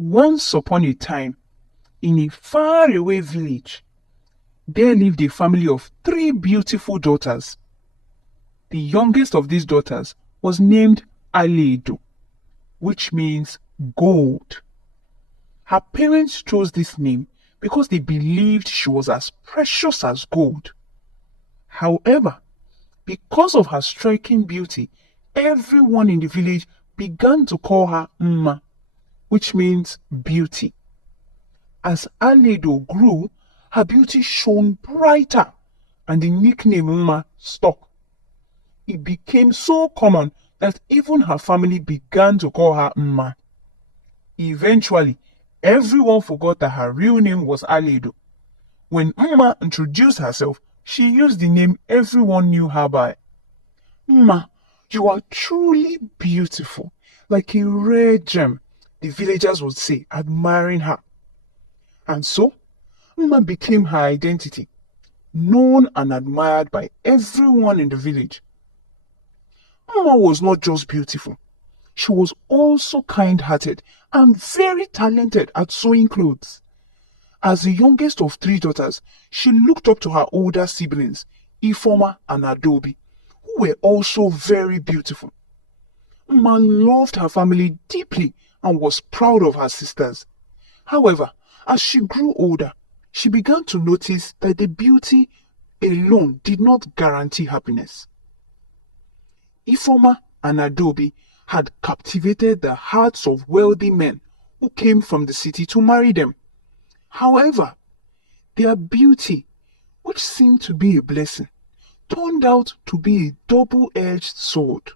Once upon a time, in a faraway village, there lived a family of 3 beautiful daughters. The youngest of these daughters was named Aledo, which means gold. Her parents chose this name because they believed she was as precious as gold. However, because of her striking beauty, everyone in the village began to call her Mma, which means beauty. As Aledo grew, her beauty shone brighter and the nickname Mma stuck. It became so common that even her family began to call her Mma. Eventually, everyone forgot that her real name was Aledo. When Mma introduced herself, she used the name everyone knew her by. Mma, you are truly beautiful, like a rare gem, the villagers would say, admiring her. And so, Mma became her identity, known and admired by everyone in the village. Mma was not just beautiful, she was also kind-hearted and very talented at sewing clothes. As the youngest of 3 daughters, she looked up to her older siblings, Ifoma and Adobe, who were also very beautiful. Mma loved her family deeply and was proud of her sisters. However, as she grew older, she began to notice that the beauty alone did not guarantee happiness. Ifoma and Adobe had captivated the hearts of wealthy men who came from the city to marry them. However, their beauty, which seemed to be a blessing, turned out to be a double-edged sword.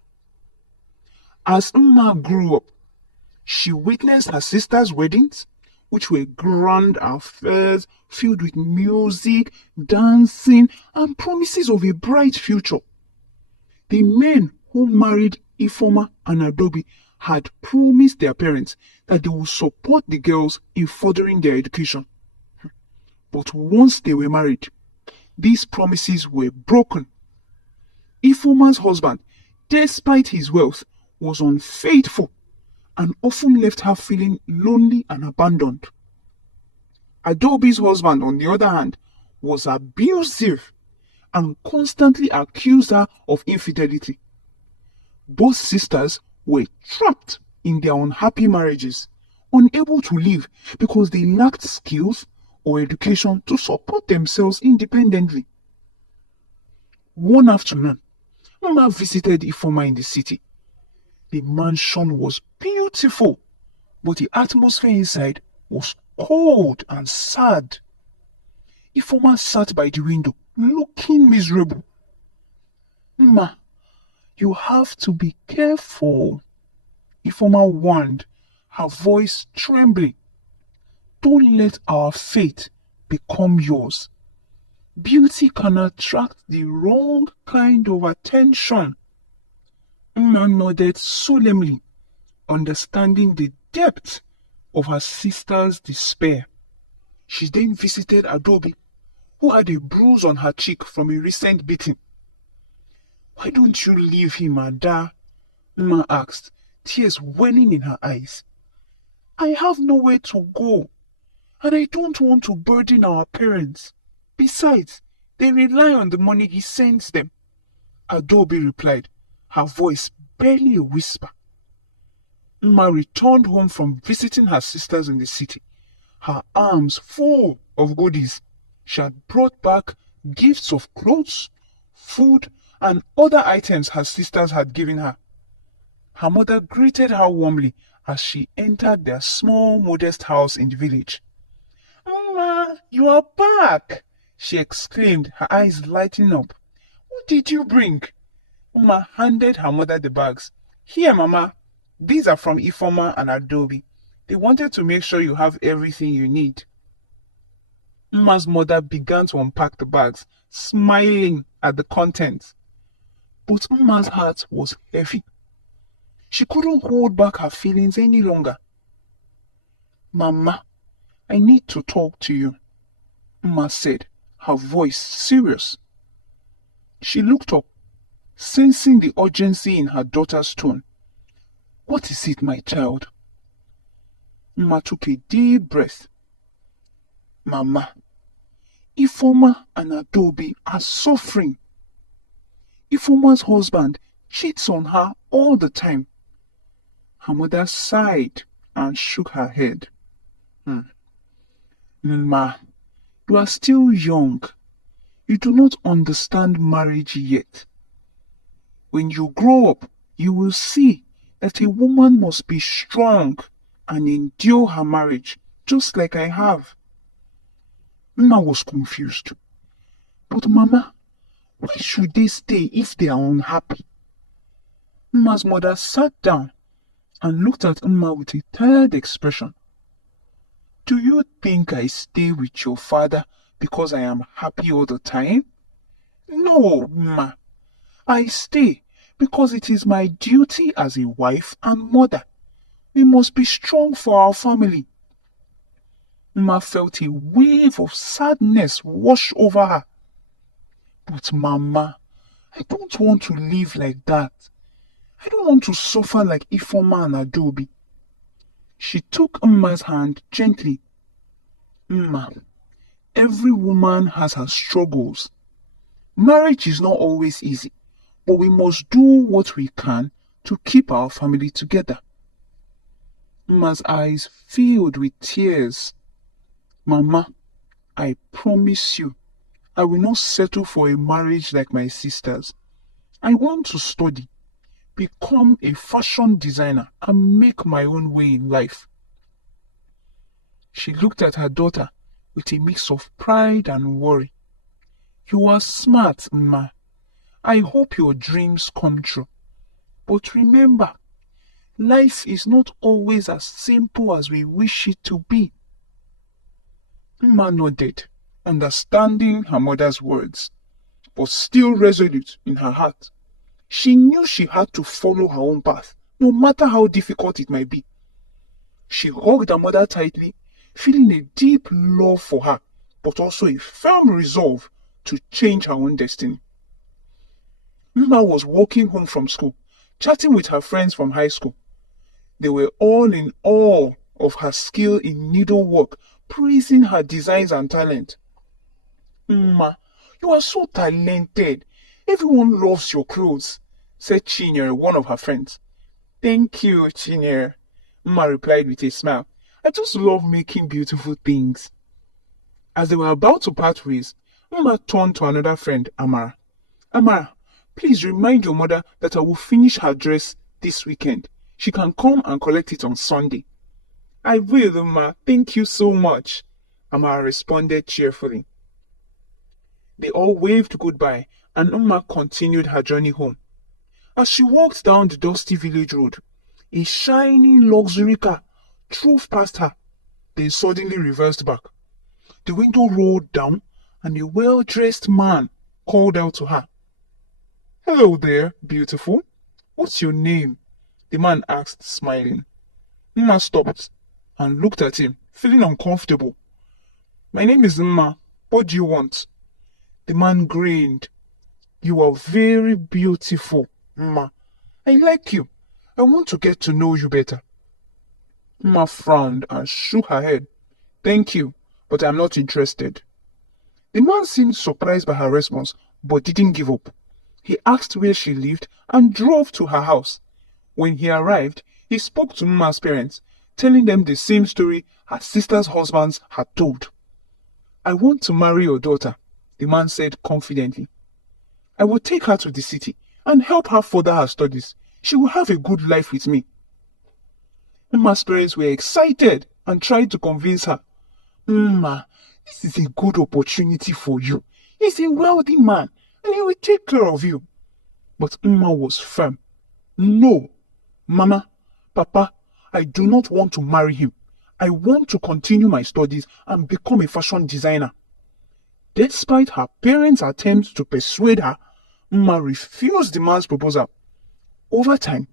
As Mma grew up, she witnessed her sisters' weddings, which were grand affairs filled with music, dancing, and promises of a bright future. The men who married Ifoma and Adobe had promised their parents that they would support the girls in furthering their education. But once they were married, these promises were broken. Ifoma's husband, despite his wealth, was unfaithful and often left her feeling lonely and abandoned. Adobe's husband, on the other hand, was abusive and constantly accused her of infidelity. Both sisters were trapped in their unhappy marriages, unable to live because they lacked skills or education to support themselves independently. One afternoon, Mama visited Ifoma in the city. The mansion was beautiful, but the atmosphere inside was cold and sad. Ifoma sat by the window, looking miserable. "Mma, you have to be careful," Ifoma warned, her voice trembling. "Don't let our fate become yours. Beauty can attract the wrong kind of attention." Mma nodded solemnly, understanding the depth of her sister's despair. She then visited Adobe, who had a bruise on her cheek from a recent beating. "Why don't you leave him, Ada?" Mma asked, tears welling in her eyes. "I have nowhere to go, and I don't want to burden our parents. Besides, they rely on the money he sends them." Adobe replied, her voice barely a whisper. Mma returned home from visiting her sisters in the city, her arms full of goodies. She had brought back gifts of clothes, food, and other items her sisters had given her. Her mother greeted her warmly as she entered their small, modest house in the village. "Mama, you are back!" she exclaimed, her eyes lighting up. "What did you bring?" Mama handed her mother the bags. "Here, Mama. These are from Ifoma and Adobe. They wanted to make sure you have everything you need." Mma's mother began to unpack the bags, smiling at the contents. But Mma's heart was heavy. She couldn't hold back her feelings any longer. "Mama, I need to talk to you," Mma said, her voice serious. She looked up, sensing the urgency in her daughter's tone. "What is it, my child?" Mma took a deep breath. Mama, Ifoma and Adobe are suffering. Ifoma's husband cheats on her all the time. Her mother sighed and shook her head. Mma, you are still young. You do not understand marriage yet. When you grow up, you will see that a woman must be strong and endure her marriage, just like I have. Mma was confused. But Mama, why should they stay if they are unhappy? Mma's mother sat down and looked at Mma with a tired expression. Do you think I stay with your father because I am happy all the time? No, Mma. I stay because it is my duty as a wife and mother. We must be strong for our family. Mma felt a wave of sadness wash over her. But Mama, I don't want to live like that. I don't want to suffer like Ifoma and Adobe. She took Mma's hand gently. Mma, every woman has her struggles. Marriage is not always easy, but we must do what we can to keep our family together. Mma's eyes filled with tears. Mama, I promise you, I will not settle for a marriage like my sisters. I want to study, become a fashion designer, and make my own way in life. She looked at her daughter with a mix of pride and worry. You are smart, Mma. I hope your dreams come true. But remember, life is not always as simple as we wish it to be. Mma nodded, understanding her mother's words, but still resolute in her heart. She knew she had to follow her own path, no matter how difficult it might be. She hugged her mother tightly, feeling a deep love for her, but also a firm resolve to change her own destiny. Mma was walking home from school, chatting with her friends from high school. They were all in awe of her skill in needlework, praising her designs and talent. Mma, you are so talented. Everyone loves your clothes, said Chinyere, one of her friends. Thank you, Chinyere, Mma replied with a smile. I just love making beautiful things. As they were about to part ways, Mma turned to another friend, Amara. Amara, please remind your mother that I will finish her dress this weekend. She can come and collect it on Sunday. I will, Mma. Thank you so much, Amara responded cheerfully. They all waved goodbye, and Mma continued her journey home. As she walked down the dusty village road, a shiny luxury car drove past her, then suddenly reversed back. The window rolled down, and a well-dressed man called out to her. Hello there, beautiful. What's your name? The man asked, smiling. Mma stopped and looked at him, feeling uncomfortable. My name is Mma. What do you want? The man grinned. You are very beautiful, Mma. I like you. I want to get to know you better. Mma frowned and shook her head. Thank you, but I'm not interested. The man seemed surprised by her response, but didn't give up. He asked where she lived and drove to her house. When he arrived, he spoke to Mma's parents, telling them the same story her sister's husbands had told. I want to marry your daughter, the man said confidently. I will take her to the city and help her further her studies. She will have a good life with me. Mma's parents were excited and tried to convince her. Mma, this is a good opportunity for you. He's a wealthy man and he will take care of you. But Mma was firm. No, Mama, Papa, I do not want to marry him. I want to continue my studies and become a fashion designer. Despite her parents' attempts to persuade her, Mma refused the man's proposal. Over time,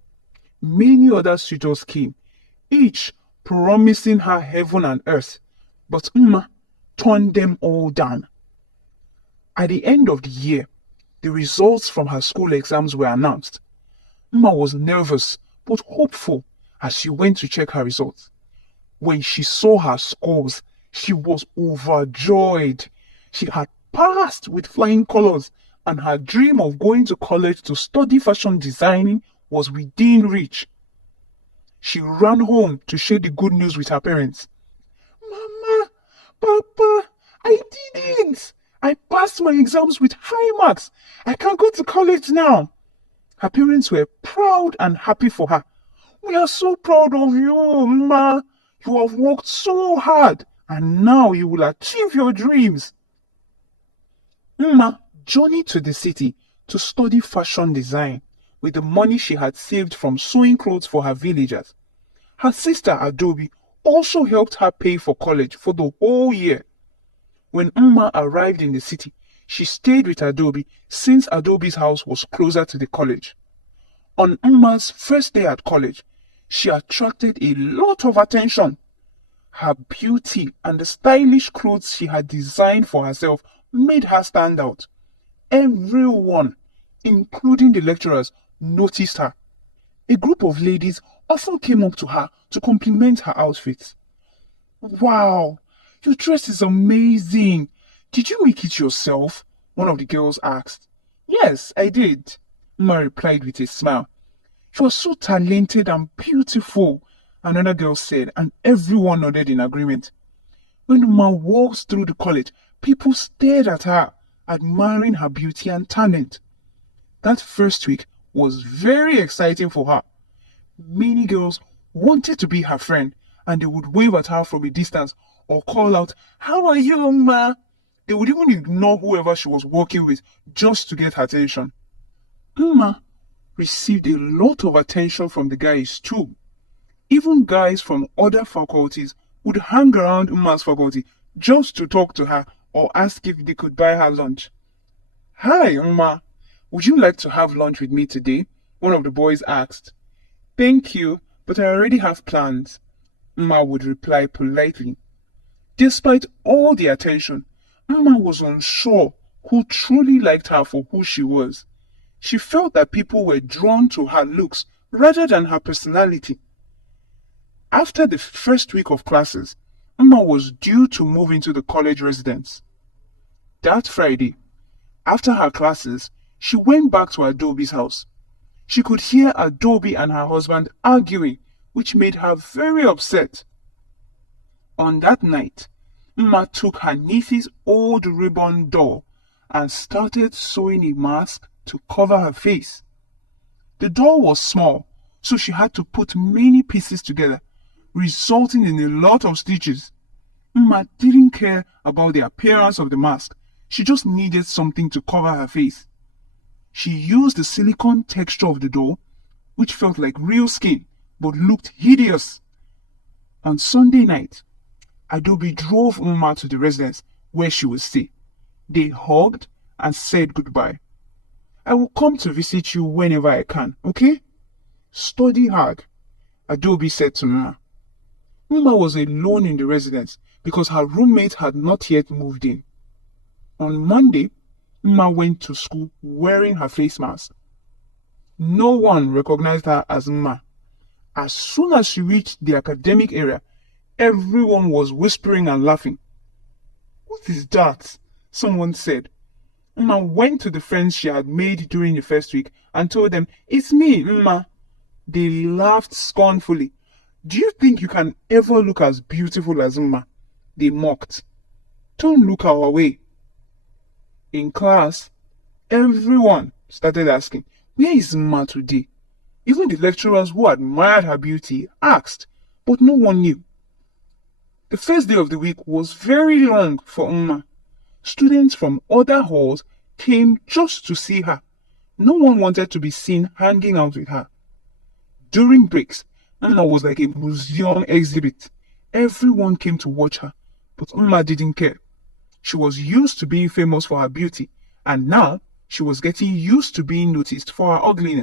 many other suitors came, each promising her heaven and earth, but Mma turned them all down. At the end of the year, the results from her school exams were announced. Mma was nervous but hopeful as she went to check her results. When she saw her scores, she was overjoyed. She had passed with flying colors, and her dream of going to college to study fashion designing was within reach. She ran home to share the good news with her parents. Mama, Papa, I did it! I passed my exams with high marks. I can go to college now. Her parents were proud and happy for her. We are so proud of you, Ma. You have worked so hard, and now you will achieve your dreams. Ma journeyed to the city to study fashion design with the money she had saved from sewing clothes for her villagers. Her sister Adobe also helped her pay for college for the whole year. When Umma arrived in the city, she stayed with Adobe since Adobe's house was closer to the college. On Umma's first day at college, she attracted a lot of attention. Her beauty and the stylish clothes she had designed for herself made her stand out. Everyone, including the lecturers, noticed her. A group of ladies often came up to her to compliment her outfits. Wow, your dress is amazing. Did you make it yourself? One of the girls asked. Yes, I did, Ma replied with a smile. She was so talented and beautiful, another girl said, and everyone nodded in agreement. When Ma walked through the college, people stared at her, admiring her beauty and talent. That first week was very exciting for her. Many girls wanted to be her friend, and they would wave at her from a distance or call out, "How are you, Ma?" They would even ignore whoever she was working with just to get her attention. Ma received a lot of attention from the guys too. Even guys from other faculties would hang around Umma's faculty just to talk to her or ask if they could buy her lunch. "Hi, Umma, would you like to have lunch with me today?" one of the boys asked. "Thank you, but I already have plans," Umma would reply politely. Despite all the attention, Umma was unsure who truly liked her for who she was. She felt that people were drawn to her looks rather than her personality. After the first week of classes, Umma was due to move into the college residence. That Friday, after her classes, she went back to Adobe's house. She could hear Adobe and her husband arguing, which made her very upset. On that night, Umma took her niece's old ribbon doll and started sewing a mask to cover her face. The doll was small, so she had to put many pieces together, resulting in a lot of stitches. Umma didn't care about the appearance of the mask. She just needed something to cover her face. She used the silicone texture of the doll, which felt like real skin but looked hideous. On Sunday night, Adobe drove Umma to the residence where she would stay. They hugged and said goodbye. "I will come to visit you whenever I can, okay? Study hard," Adobe said to Umma. Umma was alone in the residence because her roommate had not yet moved in. On Monday, Umma went to school wearing her face mask. No one recognized her as Umma. As soon as she reached the academic area, everyone was whispering and laughing. "What is that?" someone said. Umma went to the friends she had made during the first week and told them, "It's me, Umma." They laughed scornfully. "Do you think you can ever look as beautiful as Umma?" they mocked. "Don't look our way." In class, everyone started asking, "Where is Umma today?" Even the lecturers who admired her beauty asked, but no one knew. The first day of the week was very long for Umma. Students from other halls came just to see her. No one wanted to be seen hanging out with her. During breaks, Umma was like a museum exhibit. Everyone came to watch her, but Umma didn't care. She was used to being famous for her beauty, and now she was getting used to being noticed for her ugliness.